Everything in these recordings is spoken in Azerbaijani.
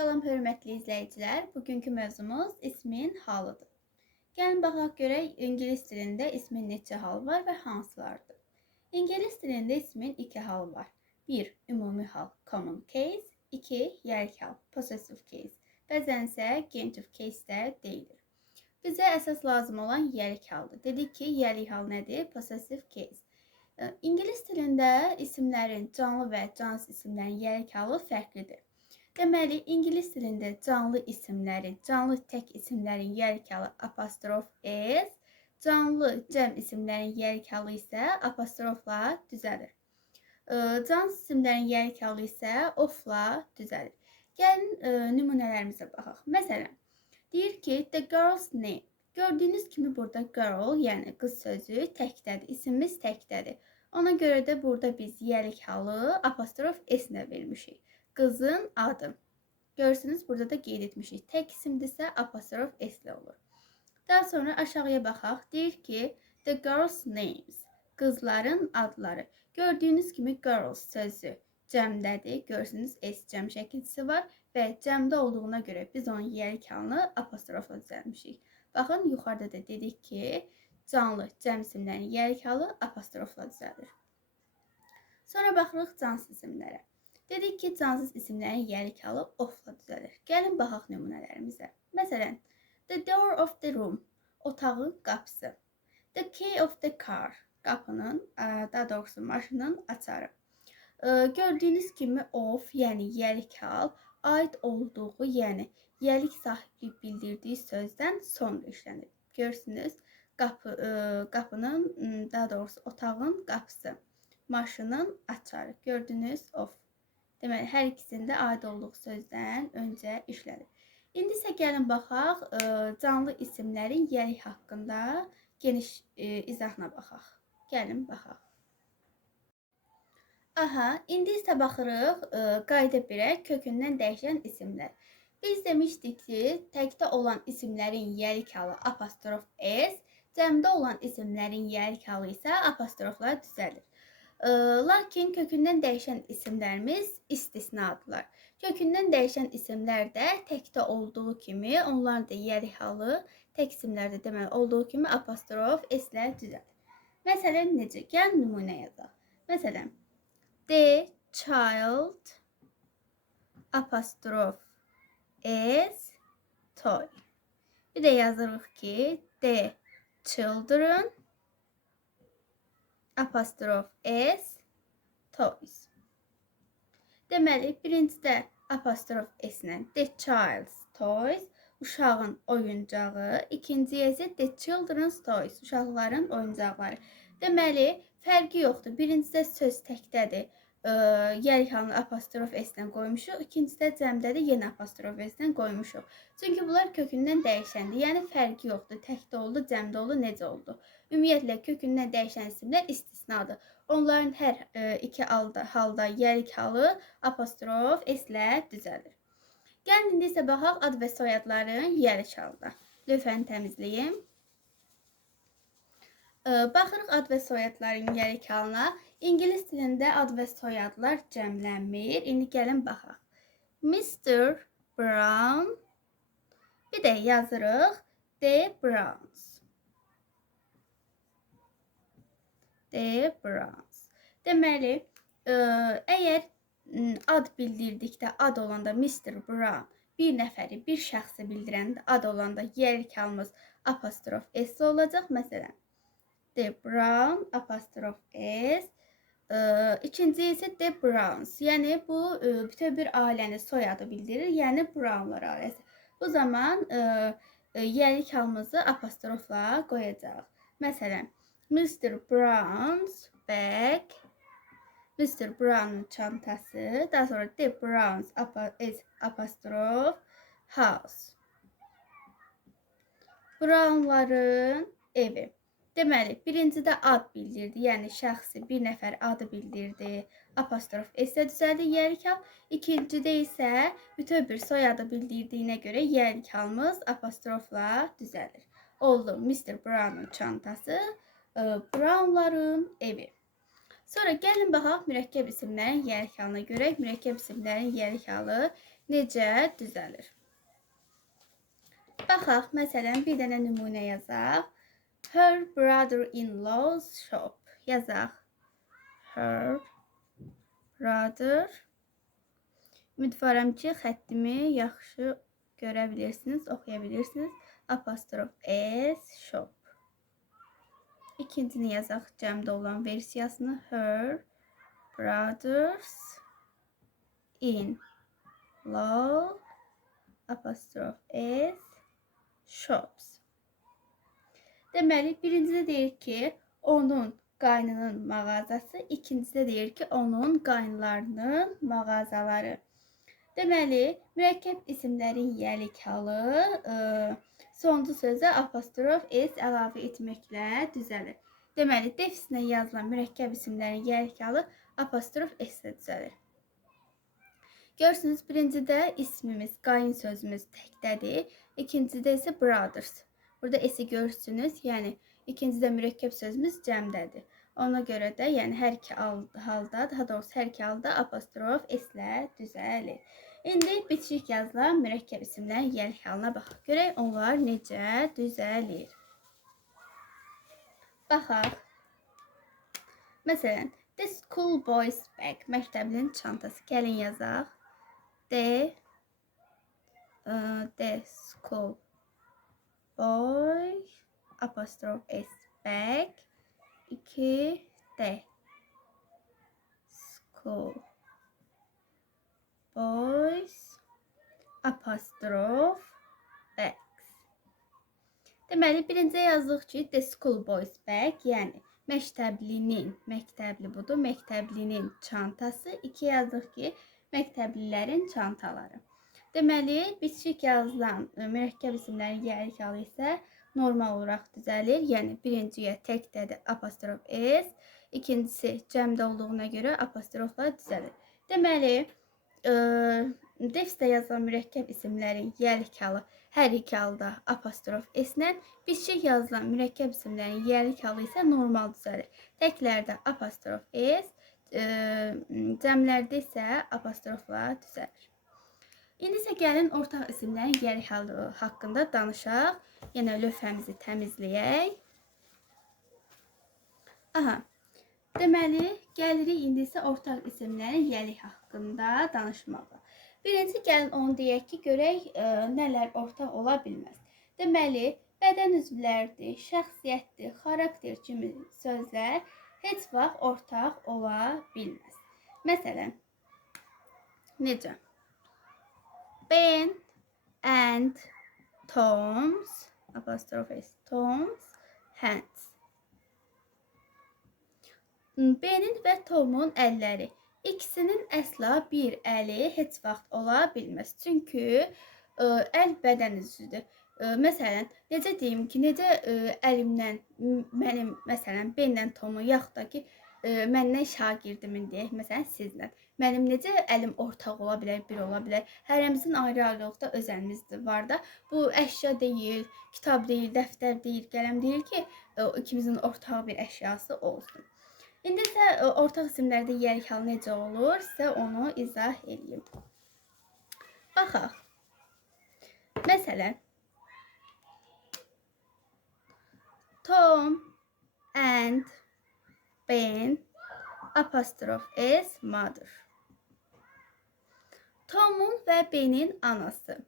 Salam hörmətli izləyicilər. Bugünkü mövzumuz ismin halıdır. Gəlin baxaq görək ingilis dilində ismin neçə hal var və hansılardır. İngilis dilində ismin 2 hal var. 1. Ümumi hal common case, 2. Yərik hal possessive case. Bəzənsə genitive case də deyilir. Bizə əsas lazım olan yərik haldır. Dedik ki, yərik hal nədir? Possessive case. İngilis dilində isimlərin canlı və cansız isimlərin yərik halı fərqlidir. Deməli, ingilis dilində canlı isimlərin, canlı tək isimlərin yərik halı apostrof s, canlı cəm isimlərin yərik halı isə apostrofla düzəlir. Cansız isimlərin yərik halı isə ofla düzəlir. Gəlin nümunələrimizə baxaq. Məsələn, deyir ki, the girl's name. Gördüyünüz kimi burada girl, yəni qız sözü təkdədir, isimimiz təkdədir. Ona görə də burada biz yərik halı apostrof s-nə vermişik. Qızın adı. Görürsünüz, burada da qeyd etmişik. Tək isimdirsə apostrof s-lə olur. Daha sonra aşağıya baxaq. Deyir ki, the girls' names. Qızların adları. Gördüyünüz kimi girls sözü cəmdədir. Görürsünüz, s cəm şəkilçisi var və cəmdə olduğuna görə biz onun yərik halını apostrofla düzəltmişik. Baxın, yuxarıda da dedik ki, canlı cəm isimlərin yərik halı apostrofla düzəlir. Sonra baxırıq cansız isimlərə. Dedik ki, cansız isimlərin yərik halı ofla düzəlir. Gəlin baxaq nümunələrimizə. Məsələn, the door of the room, otağın qapısı. The key of the car, qapının, daha doğrusu maşının açarı. Gördüyünüz kimi of, yəni yərik hal, aid olduğu, yəni yərik sahiblik bildirdiyi sözdən sonra işlənir. Görürsünüz, qapının, daha doğrusu otağın qapısı, maşının açarı. Gördünüz, of. Deməli, hər ikisində aid olduğu sözdən öncə işlənir. İndi isə gəlin baxaq, canlı isimlərin yərik haqqında geniş izahına baxaq. Gəlin baxaq. Aha, indi isə baxırıq qayda 1-ə kökündən dəyişən isimlər. Biz demişdik ki, təkdə olan isimlərin yərik halı apostrof s, cəmdə olan isimlərin yərik halı isə apostrofla düzəlir. Lakin kökündən dəyişən isimlərimiz istisnadılar. Kökündən dəyişən isimlər də təkdə olduğu kimi, onlar da yərik halı, tək isimlərdə deməli olduğu kimi apostrof s-lə düzəlir. Məsələn, necə? Gəlin nümunə yazaq. Məsələn, the child apostrof s toy. Bir də yazırıq ki, the children apostrof s toys. Deməli, birincidə apostrof s-lə the child's toys, uşağın oyuncağı, ikinciyə isə the children's toys, uşaqların oyuncaqları. Deməli, fərqi yoxdur. Birincidə söz təkdədir, yərik halını apostrof s-lə qoymuşuq, ikincidə cəmdədir, yenə apostrof s-lə qoymuşuq. Çünki bunlar kökündən dəyişəndir, yəni fərqi yoxdur. Təkdə oldu, cəmdə oldu, necə oldu? Ümumiyyətlə, kökündən dəyişən isimlər istisnadır. Onların hər iki halda yərik halı apostrof s-lə düzəlir. Gəlin, indi isə baxaq ad və soyadların yərik halına. Lövhəni təmizləyim. Baxırıq ad və soyadların yərik halına. İngilis dilində ad və soyadlar cəmlənmir. İndi gəlin baxaq. Mr. Brown. Bir də yazırıq The Browns. The Browns. Deməli, əgər ad bildirdikdə ad olanda Mr. Brown bir nəfəri, bir şəxsi bildirəndə ad olanda yərik halımız apostrof s olacaq. Məsələn, The Brown apostrof s. İkinci isə The Browns. Yəni, bu bütün bir ailənin soyadı bildirir. Yəni, Brownlar ailəsi. Bu zaman yərik halımızı apostrofla qoyacaq. Məsələn, Mr. Brown's bag, Mr. Brown'un çantası, daha sonra The Brown's apostrof house. Brownların evi. Deməli, birincidə ad bildirdi, yəni şəxsi bir nəfər adı bildirdi, apostrof s-lə düzəldi yərik hal. İkincidə isə bütün bir soyadı bildirdiyinə görə yərik halımız apostrofla düzəlir. Oldu Mr. Brown'un çantası, Brownların evi. Sonra gəlin baxaq mürəkkəb isimlərin yərik halına görək. Mürəkkəb isimlərin yərik halı necə düzəlir? Baxaq, məsələn, bir dənə nümunə yazaq. Her brother-in-law's shop. Yazaq. Her brother. Ümidvaram ki, xəttimi yaxşı görə bilirsiniz, oxuya bilirsiniz. Apostrof S shop. İkincini yazaq cəmdə olan versiyasını. Her brothers in law apostrof S shops. Deməli, birincide deyir ki, onun qaynının mağazası, ikincide deyir ki, onun qaynlarının mağazaları. Deməli, mürəkkəb isimlərin yiyəlik halı sonuncu sözə apostrof S əlavə etməklə düzəlir. Deməli, defisinə yazılan mürəkkəb isimlərin yiyəlik halı apostrof S ilə düzəlir. Görürsünüz, birincidə ismimiz, qayn sözümüz təkdədir. İkincidə isə brothers. Burada S-i görürsünüz, yəni ikincidə mürəkkəb sözümüz cəmdədir. Ona görə də, yəni hər iki halda, daha doğrusu hər iki halda apostrof S ilə düzəlir. İndi bitişik yazılan mürəkkəb isimlərin yiyəlik halına baxaq. Görək onlar necə düzəlir. Baxaq. Məsələn, the school boy's bag, məktəblinin çantası. Gəlin yazaq. The school boy apostrof S bag 2 D school boys apostrof bags. Deməli, birinciyə yazdıq ki, the school boys bag, yəni məktəblinin, məktəbli budur, məktəblinin çantası. 2 yazdıq ki, məktəblilərin çantaları. Deməli, bitişik yazılan mürəkkəb isimlərin yiyəlik halı isə normal olaraq düzəlir. Yəni, birinciyə təkdədir apostrof S, ikincisi cəmdə olduğuna görə apostrofla düzəlir. Deməli, defisdə yazılan mürəkkəb isimlərin yiyəlik halı hər iki halda apostrof S-lə, bitişik yazılan mürəkkəb isimlərin yiyəlik halı isə normal düzəlir. Təklərdə apostrof S, cəmlərdə isə apostrofla düzəlir. İndi isə gəlin ortaq isimlərin yiyəlik halı haqqında danışaq. Yenə lövhəmizi təmizləyək. Aha. Deməli, gəlirik indi isə ortaq isimlərin yiyəlik haqqında danışmağa. Birinci gəlin onu deyək ki, görək nələr ortaq ola bilməz. Deməli, bədən üzvlərdir, şəxsiyyətdir, xarakter kimi sözlər heç vaxt ortaq ola bilməz. Məsələn, necə? Ben and Tom's apostrof S, Tom's hands. Benin və Tomun əlləri. İkisinin əsla bir əli heç vaxt ola bilməz. Çünki əl bədən üzvüdür. Məsələn, necə deyim ki, necə əlimdən, mənim, məsələn, Benlə Tomun, yaxud da ki, məndən şagirdimin deyək, məsələn, sizlə. Mənim necə əlim ortaq ola bilər, bir ola bilər. Hərəmizin ayrı-ayrılıqda öz əlimizdir var da. Bu əşya deyil, kitab deyil, dəftər deyil, qələm deyil ki, ikimizin ortaq bir əşyası olsun. İndi isə ortaq isimlərdə yiyəlik halı necə olur, sizə onu izah edeyim. Baxaq. Məsələn, Tom and Ben apostrof S mother. Tomun və Benin anası.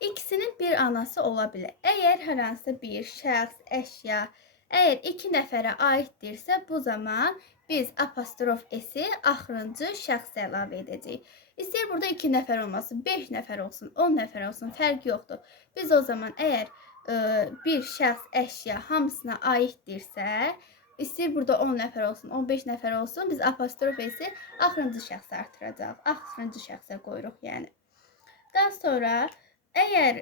İkisinin bir anası ola bilər. Əgər hər hansı bir şəxs, əşya, əgər 2 nəfərə aiddirsə, bu zaman biz apostrof S-i axırıncı şəxsə əlavə edəcəyik. İstəyir burada 2 nəfər olmasın, 5 nəfər olsun, 10 nəfər olsun, fərq yoxdur. Biz o zaman əgər bir şəxs, əşya hamısına aiddirsə, istəyir burada 10 nəfər olsun, 15 nəfər olsun, biz apostrof S-i axırıncı şəxsə artıracaq, axırıncı şəxsə qoyuruq yəni. Daha sonra, əgər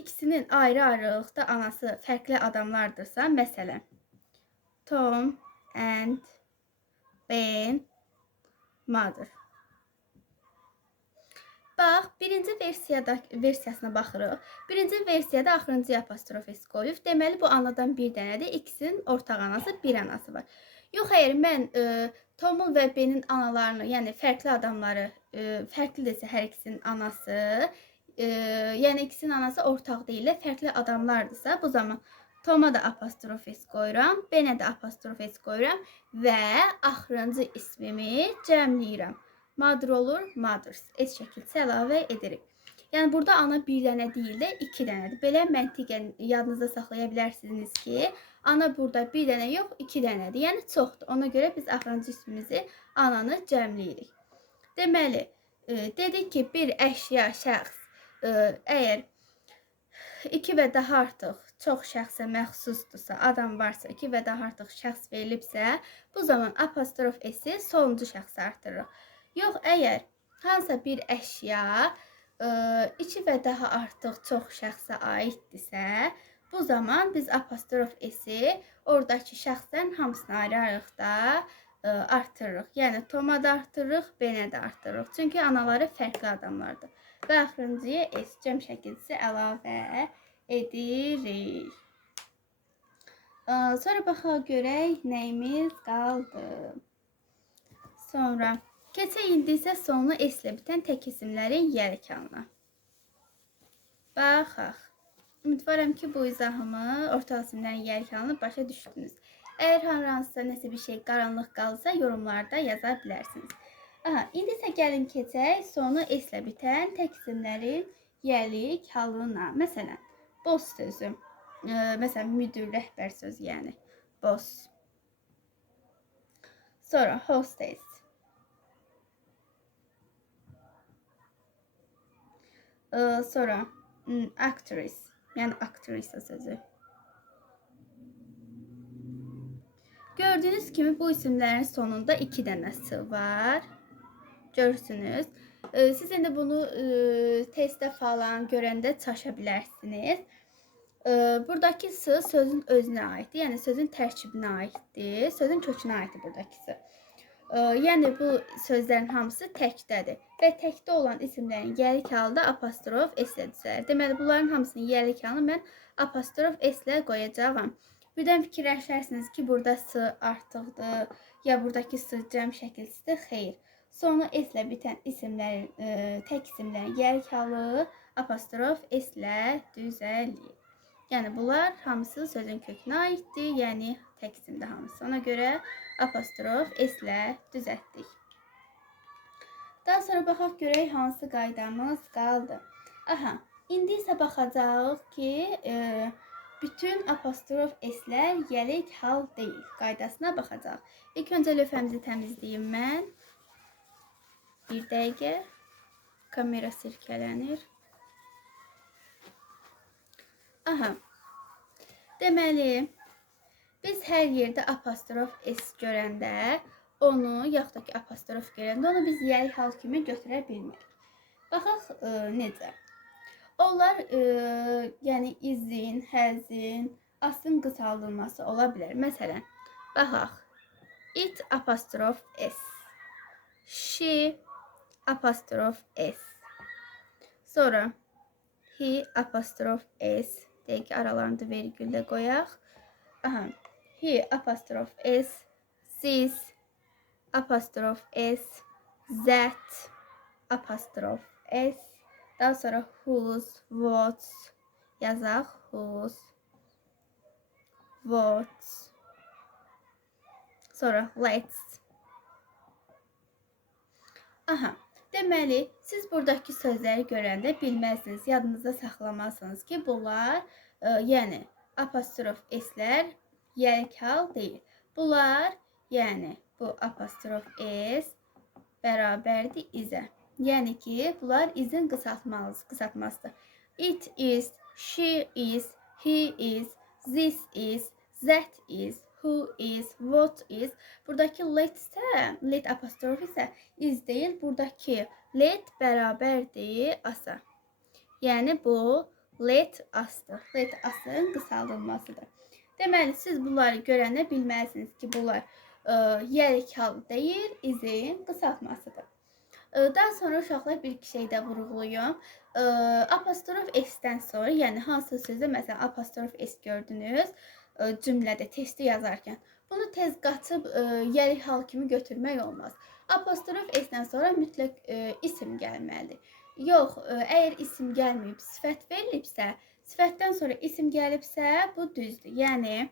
ikisinin ayrı-ayrılıqda anası fərqli adamlardırsa, məsələn, Tom and Ben mother. Bax, birinci versiyasına baxırıq. Birinci versiyada axırıncı apostrof S qoyub. Deməli, bu anadan bir dənədir. İkisinin ortaq anası, bir anası var. Yox, əgər mən Tomun və Benin analarını, yəni fərqli adamları, fərqlidirsə hər ikisinin anası, yəni ikisinin anası ortaq deyil, fərqli adamlardırsa, bu zaman Toma da apostrof s qoyuram, Benə də apostrof s qoyuram və axırıncı ismimi cəmləyirəm. Mother olur, mothers. S şəkildə əlavə edirik. Yəni burada ana bir dənə deyil də 2 dənədir. Belə məntiqən yadınızda saxlaya bilərsiniz ki, ana burada bir dənə yox, 2 dənədir. Yəni çoxdur. Ona görə biz axırıncı ismimizi ananı cəmləyirik. Deməli, dedik ki, bir əşya, şəxs əgər 2 və daha artıq çox şəxsə məxsusdursa, adam varsa, 2 və daha artıq şəxs verilibsə, bu zaman apostrof s-i sonuncu şəxsə artırırıq. Yox, əgər hansısa bir əşya 2 və daha artıq çox şəxsə aiddirsə, bu zaman biz apostrof s-i oradakı şəxslərin hamısını ayırarıq da artırırıq. Yəni Toma da artırırıq, Benə də artırırıq. Çünki anaları fərqli adamlardır. Və axırıncıya s cəm şəkildə əlavə edirik. Sonra baxaq görək nəyimiz qaldı. Sonra keçək indi isə sonunu s ilə bitən tək isimlərin yelkanına. Baxaq. Ümidvaram ki, bu izahımı, ortaq isimlərin yelkanını başa düşdünüz. Əgər hər hansısa nəsə bir şey qaranlıq qalsa, yorumlarda yaza bilərsiniz. İndi isə gəlin keçək sonu s ilə bitən tək isimlərin yelik halına. Məsələn, boss sözü. Məsələn, müdür, rəhbər sözü, yəni. Boss. Sonra hostess. Sonra actress, yəni aktrisa sözü. Gördüyünüz kimi bu isimlərin sonunda 2 dənə s var. Görürsünüz. Siz indi bunu testdə falan görəndə çaşa bilərsiniz. Buradakı s sözün özünə aiddir, yəni sözün tərkibinə aiddir, sözün kökünə aiddir buradakı s. Yəni bu sözlərin hamısı təkdədir və təkdə olan isimlərin yelik halı da apostrof s ilə düzəlir. Deməli, bunların hamısının yelik halını mən apostrof s ilə qoyacağam. Birdən fikirləşərsiniz ki, burada s artıqdır, ya buradakı s cəm şəkilsidir. Xeyr. Sonu s ilə bitən isimlərin, tək isimlərin yelik halı apostrof s ilə düzəlir. Yəni bunlar hamısı sözün kökünə aiddir, yəni tək isimdə hamısı. Ona görə apostrof s ilə düzəltdik. Daha sonra baxaq görək hansı qaydamız qaldı. İndi isə baxacağıq ki, bütün apostrof s-lər yelik hal deyil. Qaydasına baxacaq. İlk öncə lövhəmizi təmizləyim mən. Bir dəqiqə. Kamera sirkələnir. Deməli, biz hər yerdə apostrof s görəndə, onu, yaxud da ki, apostrof görəndə, onu biz yelik hal kimi götürə bilmirik. Baxaq, necə? Onlar, yəni izin, həzin, asın qısaldılması ola bilər. Məsələn, baxaq, it apostrof s, she apostrof s, sonra he apostrof s, deyək ki, aralarında vergül də qoyaq. He apostrof s, this apostrof s, that apostrof s, daha sonra whose, what yazaq, whose, what, sonra let's. Deməli, siz buradakı sözləri görəndə bilməzsiniz, yadınızda saxlamalısınız ki, bunlar, yəni apostrof s-lər yelik hal deyil. Bunlar, yəni bu apostrof s bərabərdir izə. Yəni ki, bunlar izin qısaltmasıdır. It is, she is, he is, this is, that is, who is, what is. Buradakı let isə, let apostrof isə is deyil. Buradakı let bərabərdir asa. Yəni bu let asdır. Let asın qısaldılmasıdır. Deməli, siz bunları görəndə bilməlisiniz ki, bunlar yelik hal deyil, izin qısaltmasıdır. Daha sonra uşaqlar bir-iki şey də vurğuluyum. Apostrof s-dən sonra, yəni hansı sözdə, məsələn, apostrof s gördünüz cümlədə, testi yazarkən, Bunu tez qaçıb yəlik hal kimi götürmək olmaz. Apostrof s-dən sonra mütləq isim gəlməlidir. Yox, əgər isim gəlməyib, sifət verilibsə, sifətdən sonra isim gəlibsə, bu düzdür. Yəni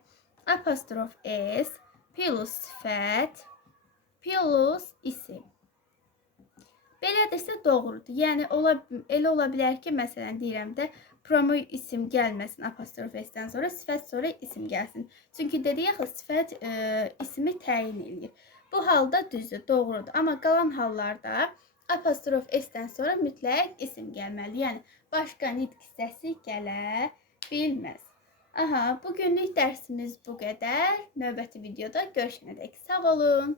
apostrof s plus sifət plus isim. Belədirsə doğrudur. Yəni elə ola bilər ki, məsələn deyirəm də pronoy isim gəlməsin apostrof s-dən sonra, sifət sonra isim gəlsin. Çünki dedik axı sifət ismi təyin edir. Bu halda düzdür, doğrudur. Amma qalan hallarda apostrof s-dən sonra mütləq isim gəlməlidir. Yəni başqa nitq hissəsi gələ bilməz. Aha, bugünlük dərsimiz bu qədər. Növbəti videoda görüşənədək sağ olun.